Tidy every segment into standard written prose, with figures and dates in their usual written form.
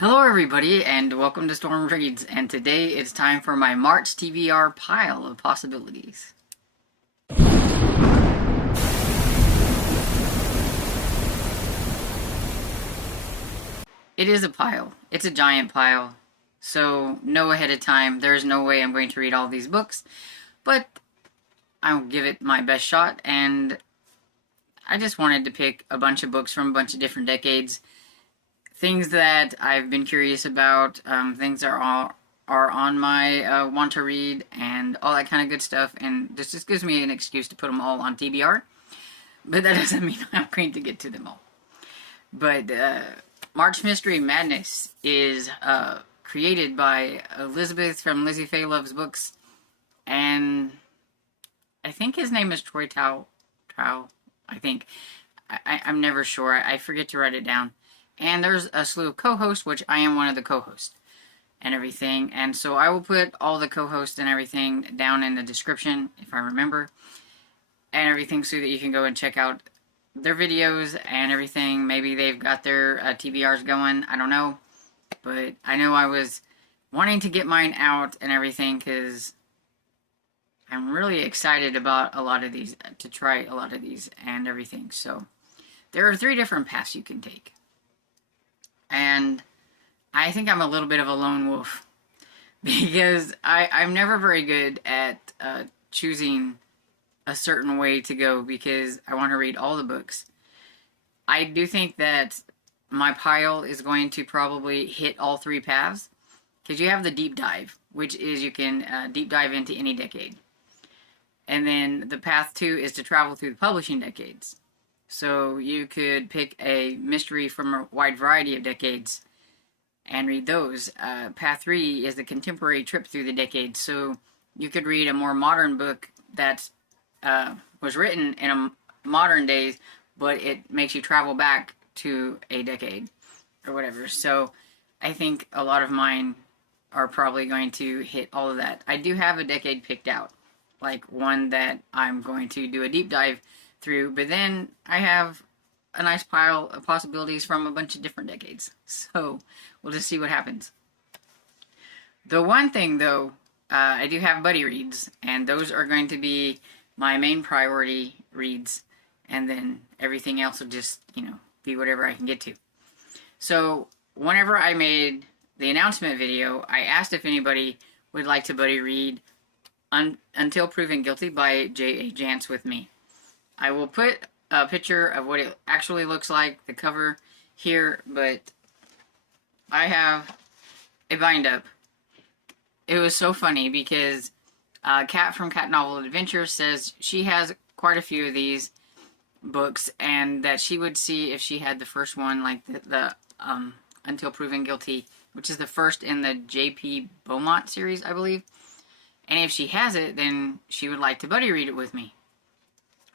Hello everybody and welcome to Storm Reads, and today it's time for my March TBR pile of possibilities. It is a pile. It's a giant pile. So know ahead of time, there's no way I'm going to read all these books, but I'll give it my best shot, and I just wanted to pick a bunch of books from a bunch of different decades. Things that I've been curious about, things that are on my want to read, and all that kind of good stuff, and this just gives me an excuse to put them all on TBR, but that doesn't mean I'm going to get to them all. But March Mystery Madness is created by Elizabeth from LizziefayeLovesBooks, and I think his name is Troi Towel, I think. I'm never sure. I forget to write it down. And there's a slew of co-hosts, which I am one of the co-hosts and everything. And so I will put all the co-hosts and everything down in the description, if I remember, and everything, so that you can go and check out their videos and everything. Maybe they've got their TBRs going. I don't know. But I know I was wanting to get mine out and everything because I'm really excited about a lot of these, to try a lot of these and everything. So there are 3 different paths you can take. And I think I'm a little bit of a lone wolf because I'm never very good at choosing a certain way to go because I want to read all the books. I do think that my pile is going to probably hit all 3 paths because you have the deep dive, which is you can deep dive into any decade. And then the path 2 is to travel through the publishing decades. So you could pick a mystery from a wide variety of decades and read those. Path 3 is the contemporary trip through the decades. So you could read a more modern book that was written in a modern days, but it makes you travel back to a decade or whatever. So I think a lot of mine are probably going to hit all of that. I do have a decade picked out, like one that I'm going to do a deep dive through, but then I have a nice pile of possibilities from a bunch of different decades. So we'll just see what happens. The one thing though, I do have buddy reads, and those are going to be my main priority reads, and then everything else will just, be whatever I can get to. So whenever I made the announcement video, I asked if anybody would like to buddy read Until Proven Guilty by J.A. Jance with me. I will put a picture of what it actually looks like, the cover here, but I have a bind up. It was so funny because Kat from Cat Novel Adventure says she has quite a few of these books and that she would see if she had the first one, like the Until Proven Guilty, which is the first in the J.P. Beaumont series, I believe. And if she has it, then she would like to buddy read it with me.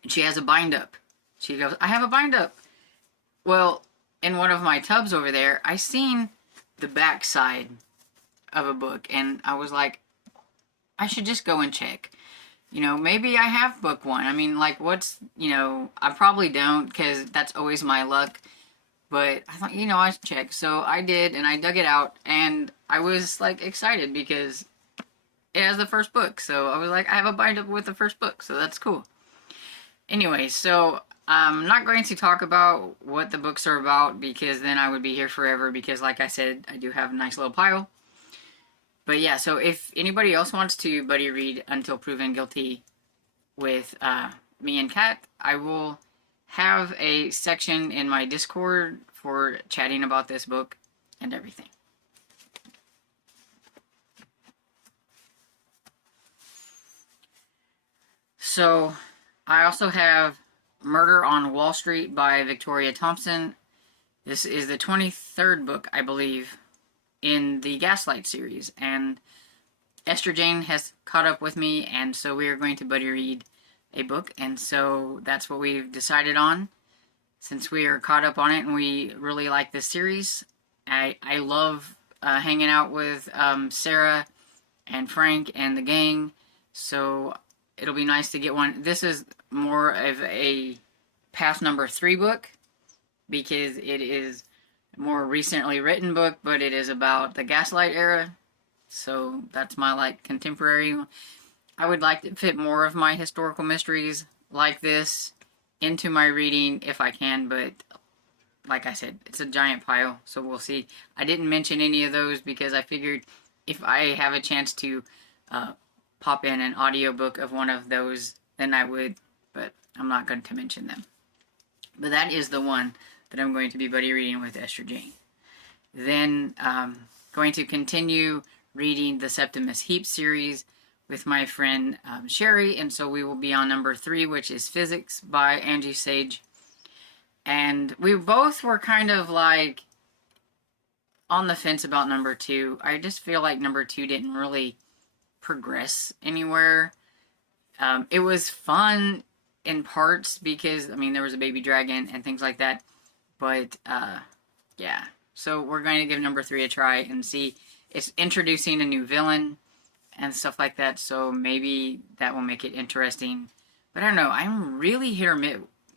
And she has a bind up. She goes, I have a bind up. Well, in one of my tubs over there, I seen the back side of a book, and I was like, I should just go and check. Maybe I have book 1. I mean, like, I probably don't, because that's always my luck. But I thought, I should check. So I did, and I dug it out, and I was, like, excited because it has the first book. So I was like, I have a bind up with the first book, so that's cool. Anyway, so I'm not going to talk about what the books are about because then I would be here forever because, like I said, I do have a nice little pile. But yeah, so if anybody else wants to buddy read Until Proven Guilty with me and Kat, I will have a section in my Discord for chatting about this book and everything. So I also have Murder on Wall Street by Victoria Thompson. This is the 23rd book, I believe, in the Gaslight series. And Esther Jane has caught up with me, and so we are going to buddy read a book. And so that's what we've decided on, since we are caught up on it and we really like this series. I love hanging out with Sarah and Frank and the gang, so it'll be nice to get one. This is more of a path number 3 book because it is more recently written book, but it is about the Gaslight era. So that's my like contemporary. I would like to fit more of my historical mysteries like this into my reading if I can, but like I said, it's a giant pile, so we'll see. I didn't mention any of those because I figured if I have a chance to pop in an audiobook of one of those, then I would, but I'm not going to mention them. But that is the one that I'm going to be buddy reading with Esther Jane. Then going to continue reading the Septimus Heap series with my friend Sherry, and so we will be on number 3, which is Physics by Angie Sage. And we both were kind of like on the fence about number 2. I just feel like number 2 didn't really progress anywhere. It was fun in parts because, I mean, there was a baby dragon and things like that. But, yeah. So we're going to give number 3 a try and see. It's introducing a new villain and stuff like that, so maybe that will make it interesting. But I don't know. I'm really hit or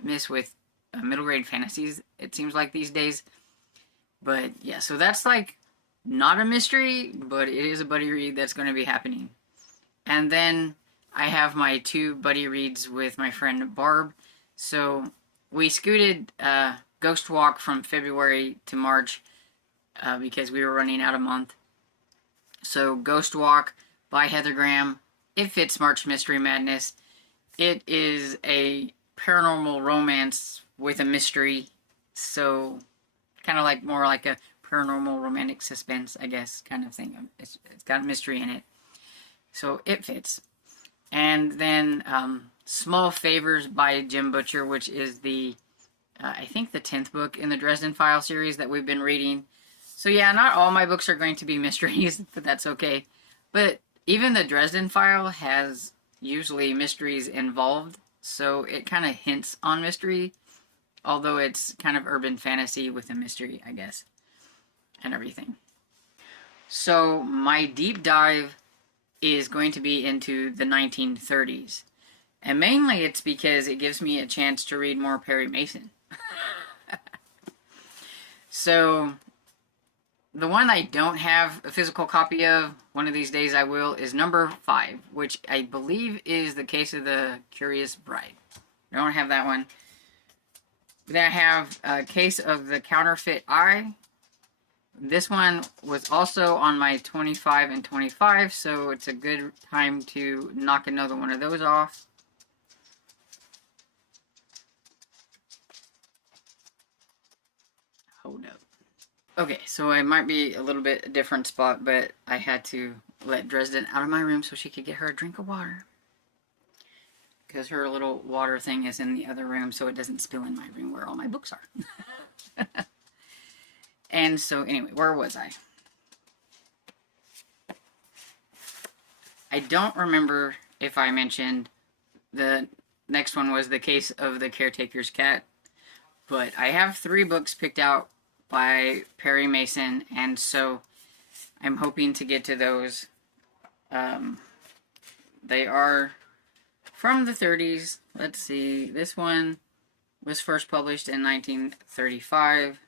miss with middle grade fantasies, it seems like these days. But, yeah, so that's like not a mystery, but it is a buddy read that's going to be happening. And then I have my 2 buddy reads with my friend Barb. So we scooted Ghost Walk from February to March because we were running out of month. So Ghost Walk by Heather Graham. It fits March Mystery Madness. It is a paranormal romance with a mystery. So kind of like more like a paranormal romantic suspense, I guess, kind of thing. It's got a mystery in it. So it fits. And then Small Favors by Jim Butcher, which is the, I think the 10th book in the Dresden Files series that we've been reading. So yeah, not all my books are going to be mysteries, but that's okay. But even the Dresden File has usually mysteries involved, so it kind of hints on mystery, although it's kind of urban fantasy with a mystery, I guess, and everything. So my deep dive is going to be into the 1930s. And mainly it's because it gives me a chance to read more Perry Mason. So the one I don't have a physical copy of, one of these days I will, is number 5, which I believe is The Case of the Curious Bride. I don't have that one. Then I have a Case of the Counterfeit Eye. This one was also on my 25 and 25, so it's a good time to knock another one of those off. Hold up. Okay, so it might be a little bit a different spot, but I had to let Dresden out of my room so she could get her a drink of water. Because her little water thing is in the other room, so it doesn't spill in my room where all my books are. And so, anyway, where was I? I don't remember if I mentioned the next one was The Case of the Caretaker's Cat. But I have 3 books picked out by Perry Mason, and so I'm hoping to get to those. They are from the 30s. Let's see. This one was first published in 1935.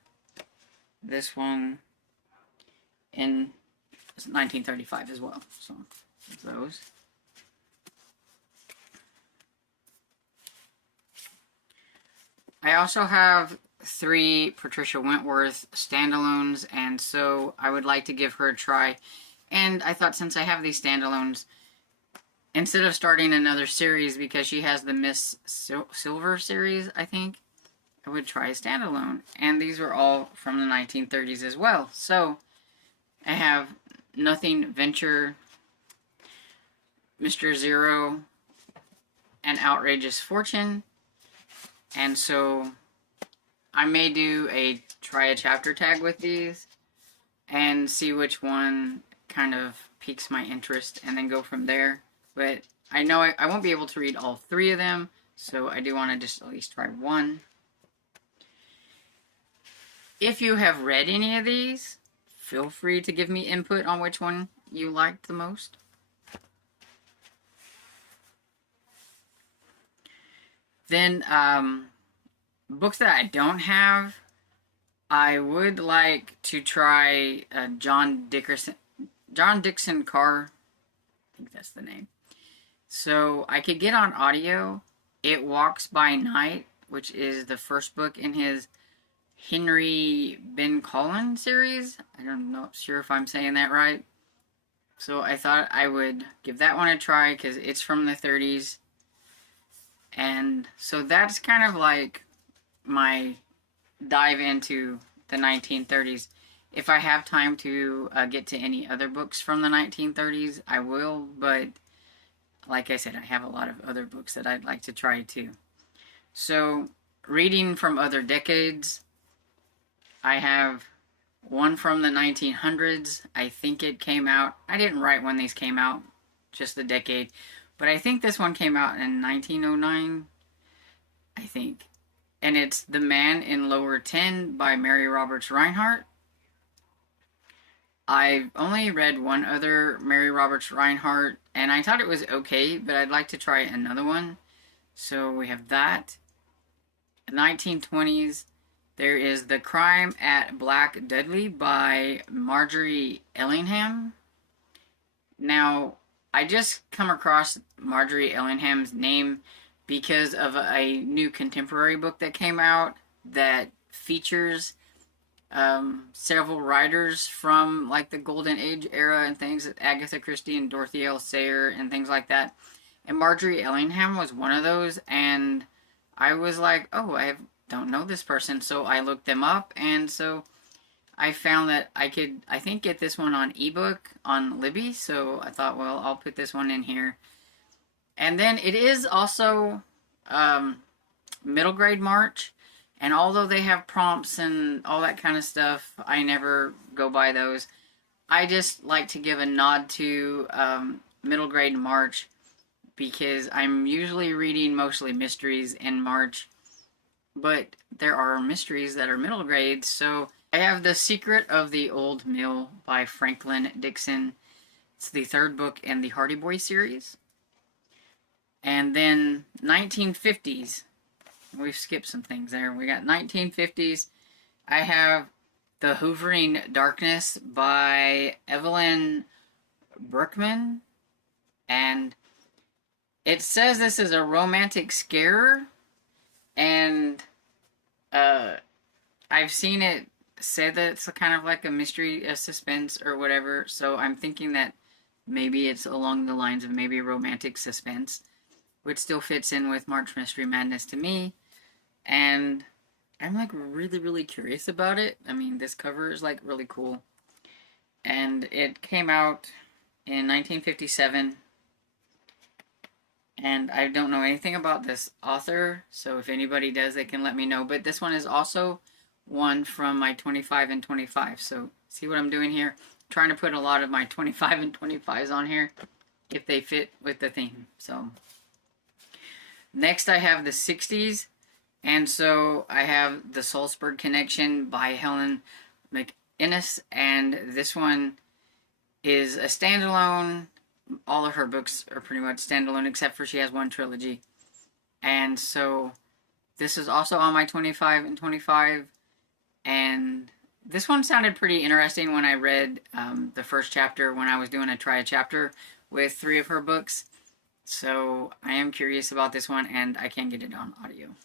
This one in 1935 as well. So, those. I also have 3 Patricia Wentworth standalones, and so I would like to give her a try. And I thought since I have these standalones, instead of starting another series, because she has the Miss Silver series, I think, I would try a standalone. And these are all from the 1930s as well. So, I have Nothing Venture, Mr. Zero, and Outrageous Fortune. And so, I may do try a chapter tag with these and see which one kind of piques my interest and then go from there. But I know I won't be able to read all 3 of them, so I do want to just at least try one. If you have read any of these, feel free to give me input on which one you liked the most. Then, books that I don't have, I would like to try John Dixon Carr. I think that's the name. So I could get on audio It Walks by Night, which is the first book in his Henry Ben Collins series. I don't know, sure if I'm saying that right. So I thought I would give that one a try because it's from the 30s. And so that's kind of like my dive into the 1930s. If I have time to get to any other books from the 1930s, I will. But like I said, I have a lot of other books that I'd like to try too. So reading from other decades, I have one from the 1900s. I think it came out, I didn't write when these came out, just the decade. But I think this one came out in 1909, I think. And it's The Man in Lower 10 by Mary Roberts Rinehart. I've only read one other Mary Roberts Rinehart, and I thought it was okay, but I'd like to try another one. So we have that. 1920s, there is The Crime at Black Dudley by Marjorie Ellingham. Now, I just come across Marjorie Ellingham's name because of a new contemporary book that came out that features several writers from like the Golden Age era and things, Agatha Christie and Dorothy L. Sayre and things like that. And Marjorie Ellingham was one of those, and I was like, oh, I don't know this person, so I looked them up, and so I found that I could, I think, get this one on ebook on Libby, so I thought, well, I'll put this one in here. And then it is also middle grade March, and although they have prompts and all that kind of stuff, I never go by those. I just like to give a nod to middle grade March because I'm usually reading mostly mysteries in March, but there are mysteries that are middle grade. So I have The Secret of the Old Mill by Franklin Dixon. It's the third book in the Hardy Boy series. And then 1950s. We've skipped some things there. We got 1950s. I have The Hoovering Darkness by Evelyn Brookman. And it says this is a romantic scare. And I've seen it say that it's kind of like a mystery, a suspense or whatever. So I'm thinking that maybe it's along the lines of maybe romantic suspense, which still fits in with March Mystery Madness to me. And I'm like really, really curious about it. I mean, this cover is like really cool. And it came out in 1957. And I don't know anything about this author, so if anybody does, they can let me know. But this one is also one from my 25 and 25. So see what I'm doing here? I'm trying to put a lot of my 25 and 25s on here if they fit with the theme. So next I have the 60s. And so I have The Salzburg Connection by Helen McInnes. And this one is a standalone. All of her books are pretty much standalone, except for she has one trilogy. And so this is also on my 25 and 25. And this one sounded pretty interesting when I read the first chapter when I was doing a try chapter with 3 of her books. So I am curious about this one, and I can get it on audio.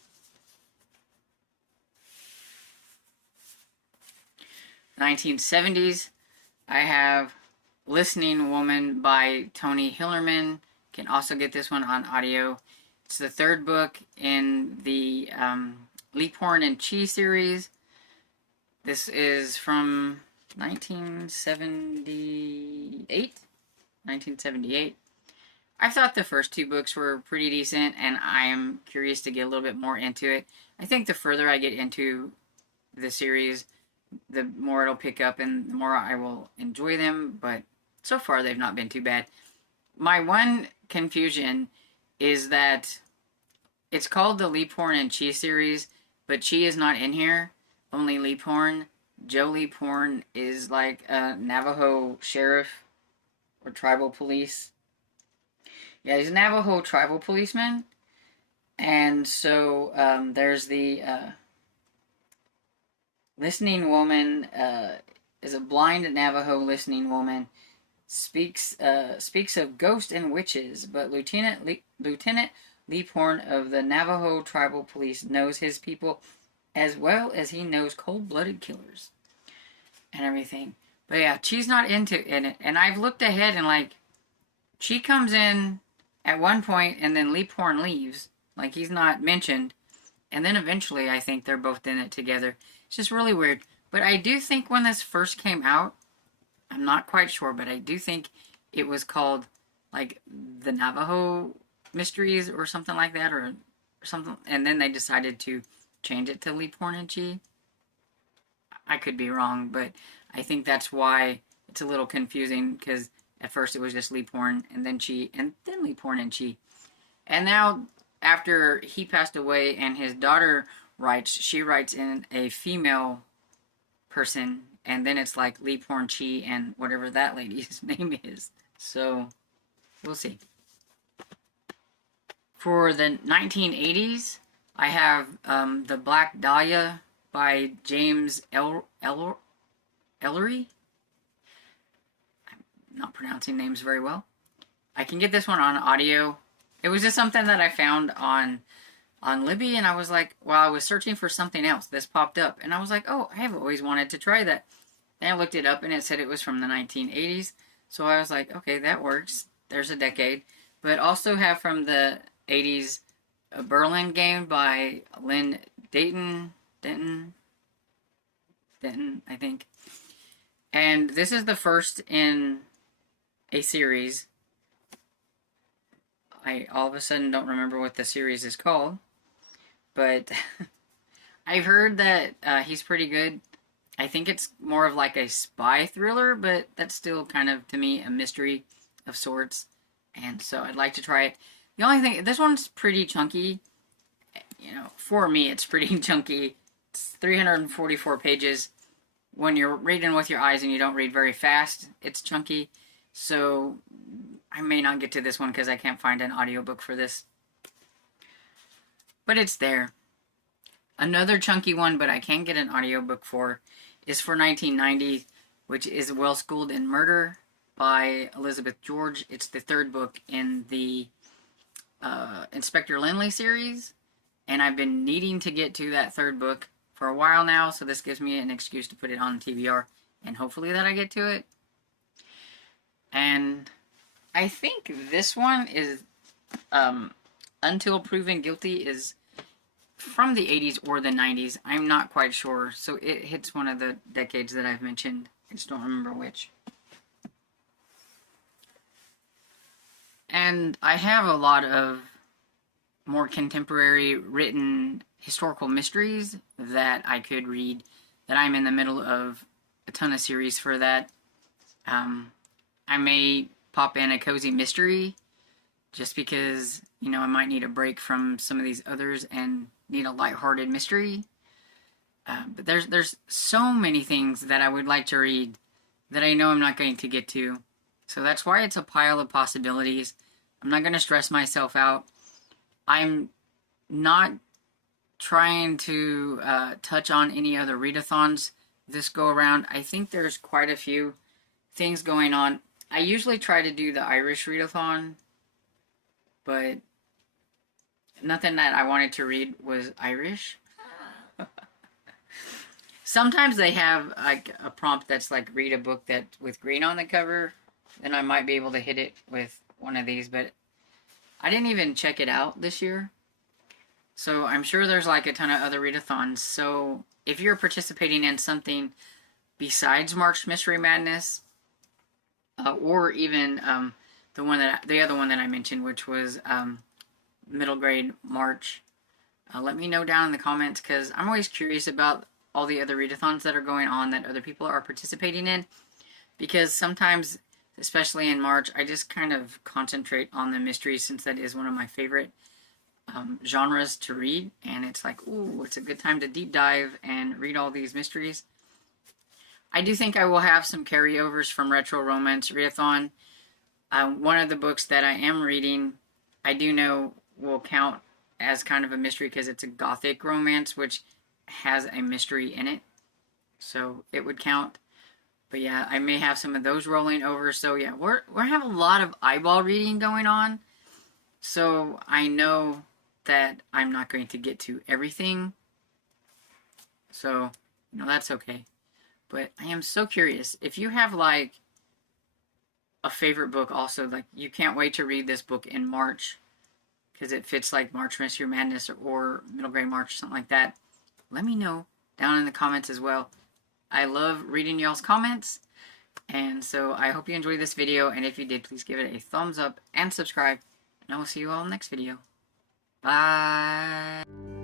'70s, I have Listening Woman by Toni Hillerman. Can also get this one on audio. It's the third book in the Leaphorn and Chi series. This is from 1978. I thought the first 2 books were pretty decent, and I am curious to get a little bit more into it. I think the further I get into the series, the more it'll pick up and the more I will enjoy them, but so far they've not been too bad. My one confusion is that it's called the Leaphorn and Chi series, but Chi is not in here, only Leaphorn. Joe Leaphorn is like a Navajo sheriff or tribal police. Yeah, he's a Navajo tribal policeman. And so there's the listening woman is a blind Navajo listening woman. Speaks of ghosts and witches, but Lieutenant Leaphorn of the Navajo Tribal Police knows his people as well as he knows cold-blooded killers and everything. But yeah, she's not into it, and I've looked ahead and like she comes in at one point and then Leaphorn leaves, like he's not mentioned, and then eventually I think they're both in it together. It's just really weird. But I do think when this first came out, I'm not quite sure, but I do think it was called like the Navajo Mysteries or something like that, or something, and then they decided to change it to Leaphorn and Chi. I could be wrong, but I think that's why it's a little confusing, because at first it was just Leaphorn and then Chi, and then Leaphorn and Chi. And now, after he passed away and his daughter writes, she writes in a female person, and then it's like Leaphorn, Chi, and whatever that lady's name is. So, we'll see. For the 1980s, I have The Black Dahlia by James Ellery. I'm not pronouncing names very well. I can get this one on audio. It was just something that I found on Libby, and I was like, well, I was searching for something else. This popped up, and I was like, oh, I have always wanted to try that. Then I looked it up, and it said it was from the 1980s. So I was like, okay, that works. There's a decade. But also have from the 80s a Berlin game by Lynn Denton, I think. And this is the first in a series. I all of a sudden don't remember what the series is called. But I've heard that he's pretty good. I think it's more of like a spy thriller, but that's still kind of, to me, a mystery of sorts. And so I'd like to try it. The only thing, this one's pretty chunky. You know, for me, it's pretty chunky. It's 344 pages. When you're reading with your eyes and you don't read very fast, it's chunky. So I may not get to this one because I can't find an audiobook for this. But it's there. Another chunky one, but I can get an audiobook for, is for 1990, which is Well Schooled in Murder by Elizabeth George. It's the third book in the Inspector Lynley series, and I've been needing to get to that third book for a while now, so this gives me an excuse to put it on TBR, and hopefully that I get to it. And I think this one is Until Proven Guilty is from the 80s or the 90s. I'm not quite sure, so it hits one of the decades that I've mentioned. I just don't remember which. And I have a lot of more contemporary written historical mysteries that I could read, that I'm in the middle of a ton of series for that. I may pop in a cozy mystery just because, you know, I might need a break from some of these others and need a lighthearted mystery. But there's so many things that I would like to read that I know I'm not going to get to. So that's why it's a pile of possibilities. I'm not going to stress myself out. I'm not trying to touch on any other readathons this go around. I think there's quite a few things going on. I usually try to do the Irish readathon, but nothing that I wanted to read was Irish. Sometimes they have like a prompt that's like read a book that with green on the cover, then I might be able to hit it with one of these, but I didn't even check it out this year. So I'm sure there's like a ton of other readathons. So if you're participating in something besides March Mystery Madness, or even the other one that I mentioned, which was middle grade March, let me know down in the comments, because I'm always curious about all the other readathons that are going on that other people are participating in, because sometimes, especially in March, I just kind of concentrate on the mysteries, since that is one of my favorite genres to read, and it's like, ooh, it's a good time to deep dive and read all these mysteries. I do think I will have some carryovers from Retro Romance Readathon. One of the books that I am reading, I do know will count as kind of a mystery because it's a gothic romance, which has a mystery in it. so it would count. But yeah, I may have some of those rolling over. So yeah, we're have a lot of eyeball reading going on. So I know that I'm not going to get to everything. So, you know, that's okay. But I am so curious. If you have like a favorite book also, like you can't wait to read this book in March because it fits like March Mystery Madness or Middle Grade March or something like that, let me know down in the comments as well. I love reading y'all's comments. And so I hope you enjoyed this video, and if you did, please give it a thumbs up and subscribe, and I will see you all in the next video. Bye!